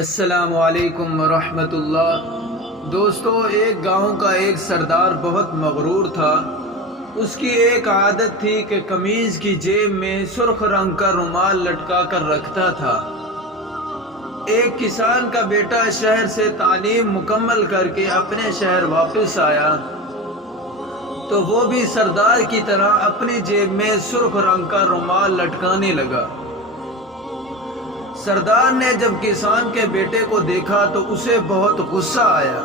السلام علیکم ورحمۃ اللہ۔ دوستو، ایک گاؤں کا ایک سردار بہت مغرور تھا۔ اس کی ایک عادت تھی کہ قمیض کی جیب میں سرخ رنگ کا رومال لٹکا کر رکھتا تھا۔ ایک کسان کا بیٹا شہر سے تعلیم مکمل کر کے اپنے شہر واپس آیا تو وہ بھی سردار کی طرح اپنی جیب میں سرخ رنگ کا رومال لٹکانے لگا۔ سردار نے جب کسان کے بیٹے کو دیکھا تو اسے بہت غصہ آیا۔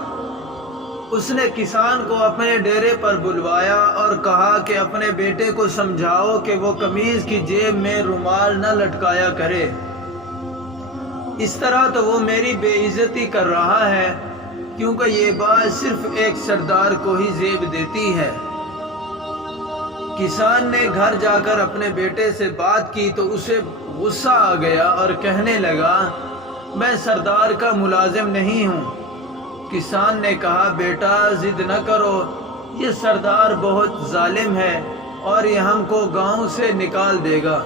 اس نے کسان کو اپنے ڈیرے پر بلوایا اور کہا کہ اپنے بیٹے کو سمجھاؤ کہ وہ قمیض کی جیب میں رومال نہ لٹکایا کرے، اس طرح تو وہ میری بے عزتی کر رہا ہے، کیونکہ یہ بات صرف ایک سردار کو ہی زیب دیتی ہے۔ کسان نے گھر جا کر اپنے بیٹے سے بات کی تو اسے غصہ آ گیا اور کہنے لگا، میں سردار کا ملازم نہیں ہوں۔ کسان نے کہا، بیٹا ضد نہ کرو، یہ سردار بہت ظالم ہے اور یہ ہم کو گاؤں سے نکال دے گا۔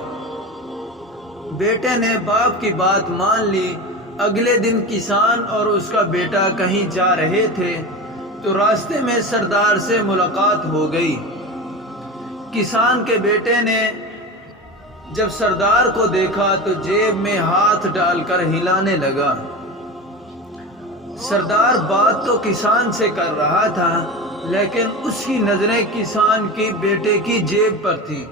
بیٹے نے باپ کی بات مان لی۔ اگلے دن کسان اور اس کا بیٹا کہیں جا رہے تھے تو راستے میں سردار سے ملاقات ہو گئی۔ کسان کے بیٹے نے جب سردار کو دیکھا تو جیب میں ہاتھ ڈال کر ہلانے لگا۔ سردار بات تو کسان سے کر رہا تھا، لیکن اس کی نظریں کسان کے بیٹے کی جیب پر تھیں۔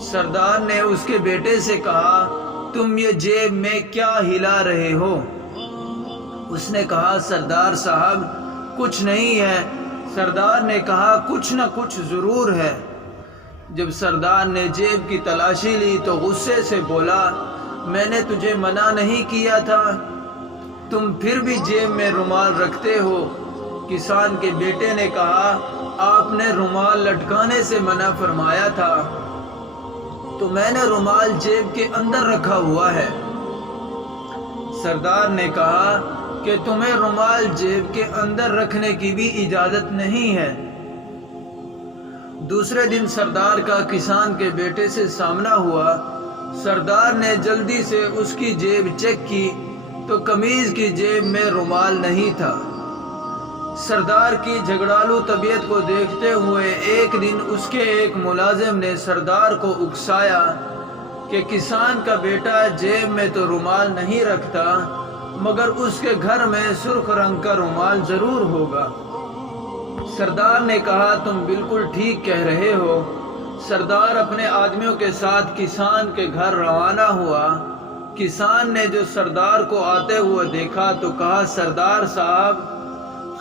سردار نے اس کے بیٹے سے کہا، تم یہ جیب میں کیا ہلا رہے ہو؟ اس نے کہا، سردار صاحب کچھ نہیں ہے۔ سردار نے کہا، کچھ نہ کچھ ضرور ہے۔ جب سردار نے جیب کی تلاشی لی تو غصے سے بولا، میں نے تجھے منع نہیں کیا تھا، تم پھر بھی جیب میں رومال رکھتے ہو۔ کسان کے بیٹے نے کہا، آپ نے رومال لٹکانے سے منع فرمایا تھا تو میں نے رومال جیب کے اندر رکھا ہوا ہے۔ سردار نے کہا کہ تمہیں رومال جیب کے اندر رکھنے کی بھی اجازت نہیں ہے۔ دوسرے دن سردار کا کسان کے بیٹے سے سامنا ہوا۔ سردار نے جلدی سے اس کی جیب چیک کی تو قمیض کی جیب میں رومال نہیں تھا۔ سردار کی جھگڑالو طبیعت کو دیکھتے ہوئے ایک دن اس کے ایک ملازم نے سردار کو اکسایا کہ کسان کا بیٹا جیب میں تو رومال نہیں رکھتا، مگر اس کے گھر میں سرخ رنگ کا رومال ضرور ہوگا۔ سردار نے کہا، تم بالکل ٹھیک کہہ رہے ہو۔ سردار اپنے آدمیوں کے ساتھ کسان کے گھر روانہ ہوا۔ کسان نے جو سردار کو آتے ہوئے دیکھا تو کہا، سردار صاحب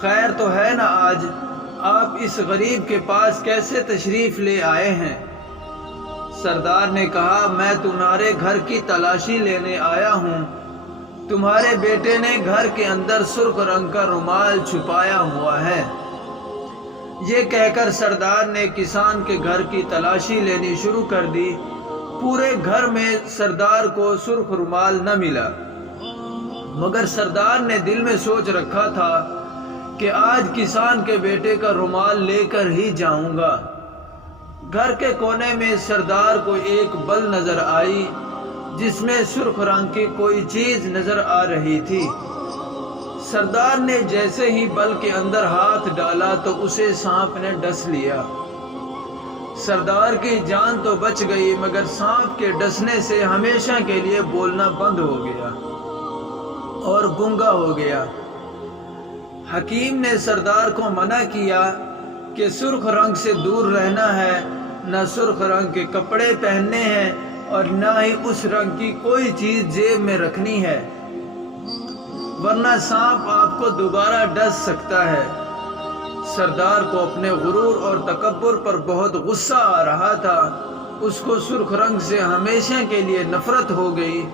خیر تو ہے نا آج؟ آپ اس غریب کے پاس کیسے تشریف لے آئے ہیں؟ سردار نے کہا، میں تمہارے گھر کی تلاشی لینے آیا ہوں۔ تمہارے بیٹے نے گھر کے اندر سرخ رنگ کا رومال چھپایا ہوا ہے۔ یہ کہہ کر سردار نے کسان کے گھر کی تلاشی لینی شروع کر دی۔ پورے گھر میں سردار کو سرخ رومال نہ ملا، مگر سردار نے دل میں سوچ رکھا تھا کہ آج کسان کے بیٹے کا رومال لے کر ہی جاؤں گا۔ گھر کے کونے میں سردار کو ایک بل نظر آئی جس میں سرخ رنگ کی کوئی چیز نظر آ رہی تھی۔ سردار نے جیسے ہی بل کے اندر ہاتھ ڈالا تو اسے سانپ نے ڈس لیا۔ سردار کی جان تو بچ گئی، مگر سانپ کے ڈسنے سے ہمیشہ کے لیے بولنا بند ہو گیا اور گنگا ہو گیا۔ حکیم نے سردار کو منع کیا کہ سرخ رنگ سے دور رہنا ہے، نہ سرخ رنگ کے کپڑے پہننے ہیں اور نہ ہی اس رنگ کی کوئی چیز جیب میں رکھنی ہے، ورنہ سانپ آپ کو دوبارہ ڈس سکتا ہے۔ سردار کو اپنے غرور اور تکبر پر بہت غصہ آ رہا تھا۔ اس کو سرخ رنگ سے ہمیشہ کے لیے نفرت ہو گئی۔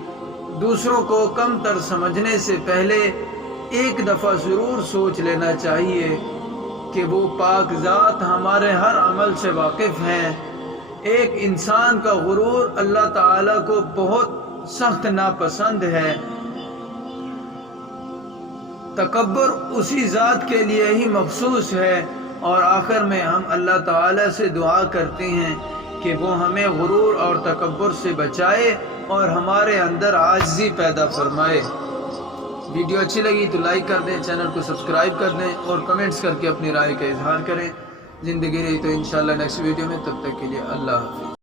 دوسروں کو کم تر سمجھنے سے پہلے ایک دفعہ ضرور سوچ لینا چاہیے کہ وہ پاک ذات ہمارے ہر عمل سے واقف ہیں۔ ایک انسان کا غرور اللہ تعالیٰ کو بہت سخت ناپسند ہے۔ تکبر اسی ذات کے لیے ہی مخصوص ہے۔ اور آخر میں ہم اللہ تعالیٰ سے دعا کرتے ہیں کہ وہ ہمیں غرور اور تکبر سے بچائے اور ہمارے اندر عاجزی پیدا فرمائے۔ ویڈیو اچھی لگی تو لائک کر دیں، چینل کو سبسکرائب کر دیں اور کمنٹس کر کے اپنی رائے کا اظہار کریں۔ زندگی رہی تو انشاءاللہ نیکسٹ ویڈیو میں، تب تک کے لیے اللہ حافظ۔